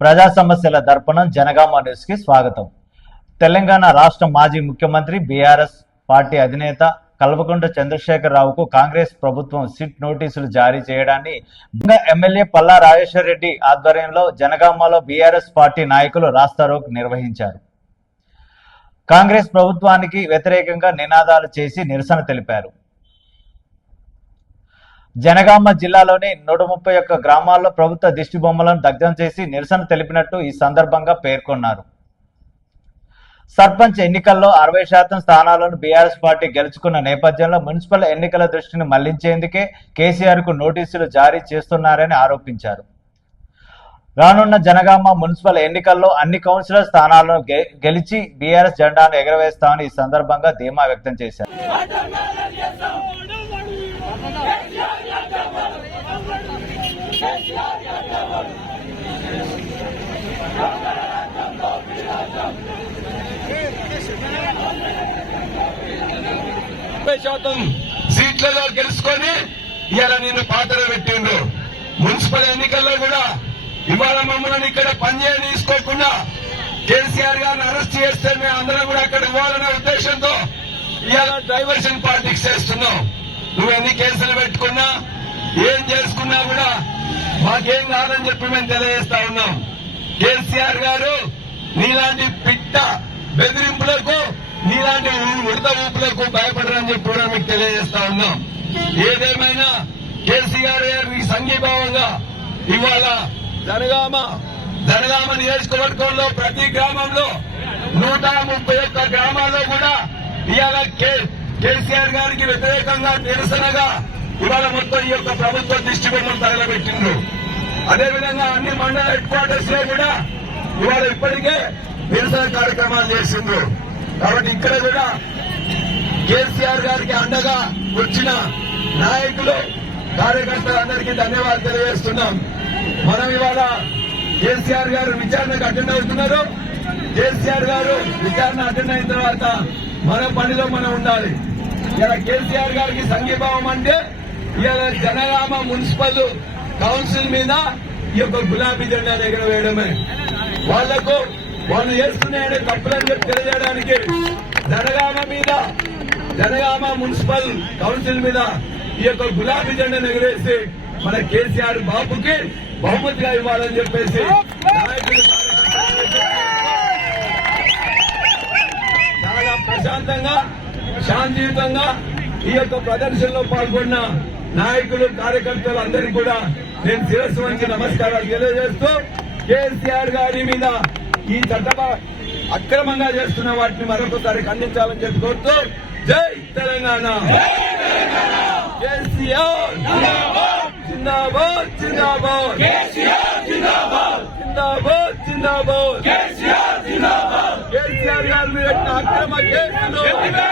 ప్రజా సమస్యల దర్పణం జనగామ న్యూస్కి స్వాగతం. తెలంగాణ రాష్ట్ర మాజీ ముఖ్యమంత్రి బీఆర్ఎస్ పార్టీ అధినేత కల్వకుంట్ల చంద్రశేఖరరావుకు కాంగ్రెస్ ప్రభుత్వం సిట్ నోటీసులు జారీ చేయడాన్ని ఎమ్మెల్యే పల్లా రాజేశ్వర రెడ్డి ఆధ్వర్యంలో జనగామలో బీఆర్ఎస్ పార్టీ నాయకులు రాస్తారోక్ నిర్వహించారు. కాంగ్రెస్ ప్రభుత్వానికి వ్యతిరేకంగా నినాదాలు చేసి నిరసన తెలిపారు. జనగామ జిల్లాలోని నూట ముప్పై ఒక్క గ్రామాల్లో ప్రభుత్వ దిష్టి బొమ్మలను దగ్ధం చేసి నిరసన తెలిపినట్టు ఈ సందర్భంగా పేర్కొన్నారు. సర్పంచ్ ఎన్నికల్లో అరవై శాతం స్థానాలను బీఆర్ఎస్ పార్టీ గెలుచుకున్న నేపథ్యంలో మున్సిపల్ ఎన్నికల దృష్టిని మళ్ళించేందుకే కేసీఆర్కు నోటీసులు జారీ చేస్తున్నారని ఆరోపించారు. రానున్న జనగామ మున్సిపల్ ఎన్నికల్లో అన్ని కౌన్సిలర్ స్థానాలను గెలిచి బీఆర్ఎస్ జెండాను ఎగరవేస్తామని ఈ సందర్భంగా ధీమా వ్యక్తం చేశారు. ముప్పై శాతం సీట్లలో గెలుచుకొని ఇవాళ నిన్ను పాత్ర పెట్టిండు మున్సిపల్ ఎన్నికల్లో కూడా ఇవాళ మమ్మల్ని ఇక్కడ పనిచేయ తీసుకోకుండా కేసీఆర్ గారిని అరెస్ట్ చేస్తే మేము అందరం కూడా అక్కడ ఇవ్వాలనే ఉద్దేశంతో ఇవాళ డైవర్షన్ పాలిటిక్స్ చేస్తున్నాం. నువ్వు ఎన్ని కేసులు పెట్టుకున్నా ఏం చేసుకున్నా కూడా మాకేం కాదని చెప్పి మేము తెలియజేస్తా ఉన్నాం. కేసీఆర్ గారు నీలాంటి పిట్ట బెదిరింపులకు నీలాంటి ఉడత ఊపులకు భయపడరని చెప్పి కూడా మీకు తెలియజేస్తా ఉన్నాం. ఏదేమైనా కేసీఆర్ గారికి సంఘీభావంగా ఇవాళ జనగామ జనగామ నియోజకవర్గంలో ప్రతి గ్రామంలో నూట ముప్పై ఒక్క గ్రామాల్లో కూడా ఇవాళ కే- కేసీఆర్ గారికి వ్యతిరేకంగా నిరసనగా ఇవాళ మొత్తం ఈ యొక్క ప్రభుత్వ దిష్టి బొమ్మలు తగలబెట్టిండ్రు. అదేవిధంగా అన్ని మండల హెడ్ క్వార్టర్స్లో కూడా ఇవాళ ఇప్పటికే నిరసన కార్యక్రమాలు చేసిండ్రు. కాబట్టి ఇక్కడ కూడా కేసీఆర్ గారికి అండగా వచ్చిన నాయకులు కార్యకర్తలందరికీ ధన్యవాదాలు తెలియజేస్తున్నాం. మనం ఇవాళ కేసీఆర్ గారు విచారణకు అటెండ్ అవుతున్నారు. కేసీఆర్ గారు విచారణ అటెండ్ అయిన తర్వాత మన పనిలో మనం ఉండాలి. ఇలా కేసీఆర్ గారికి సంఘీభావం అంటే ఇలా జనగామ మున్సిపల్ కౌన్సిల్ మీద ఈ యొక్క గులాబీ జెండా ఎగరవేయడమే వాళ్ళకు వాళ్ళు చేస్తున్నాయనే తప్పులని చెప్పి తెలియజేయడానికి జనగామ మీద జనగామ మున్సిపల్ కౌన్సిల్ మీద ఈ యొక్క గులాబీ జెండా ఎగరేసి మన కేసీఆర్ బాబుకి బహుమతిగా ఇవ్వాలని చెప్పేసి చాలా ప్రశాంతంగా శాంతియుతంగా ఈ యొక్క ప్రదర్శనలో పాల్గొన్న నాయకులు కార్యకర్తలు అందరికీ కూడా నేను శిరస్సు వంచి నమస్కారాలు తెలియజేస్తూ కేసీఆర్ గారి మీద ఈ చట్ట అక్రమంగా చేస్తున్న వాటిని మరొకసారి ఖండించాలని చెప్పి కోరుతూ జై తెలంగాణ. కేసీఆర్ జిందాబాద్. జిందాబాద్ జిందాబాద్. జిందాబాద్. కేసీఆర్ గారి మీద పెట్టిన అక్రమ కేసులు. కేసులు.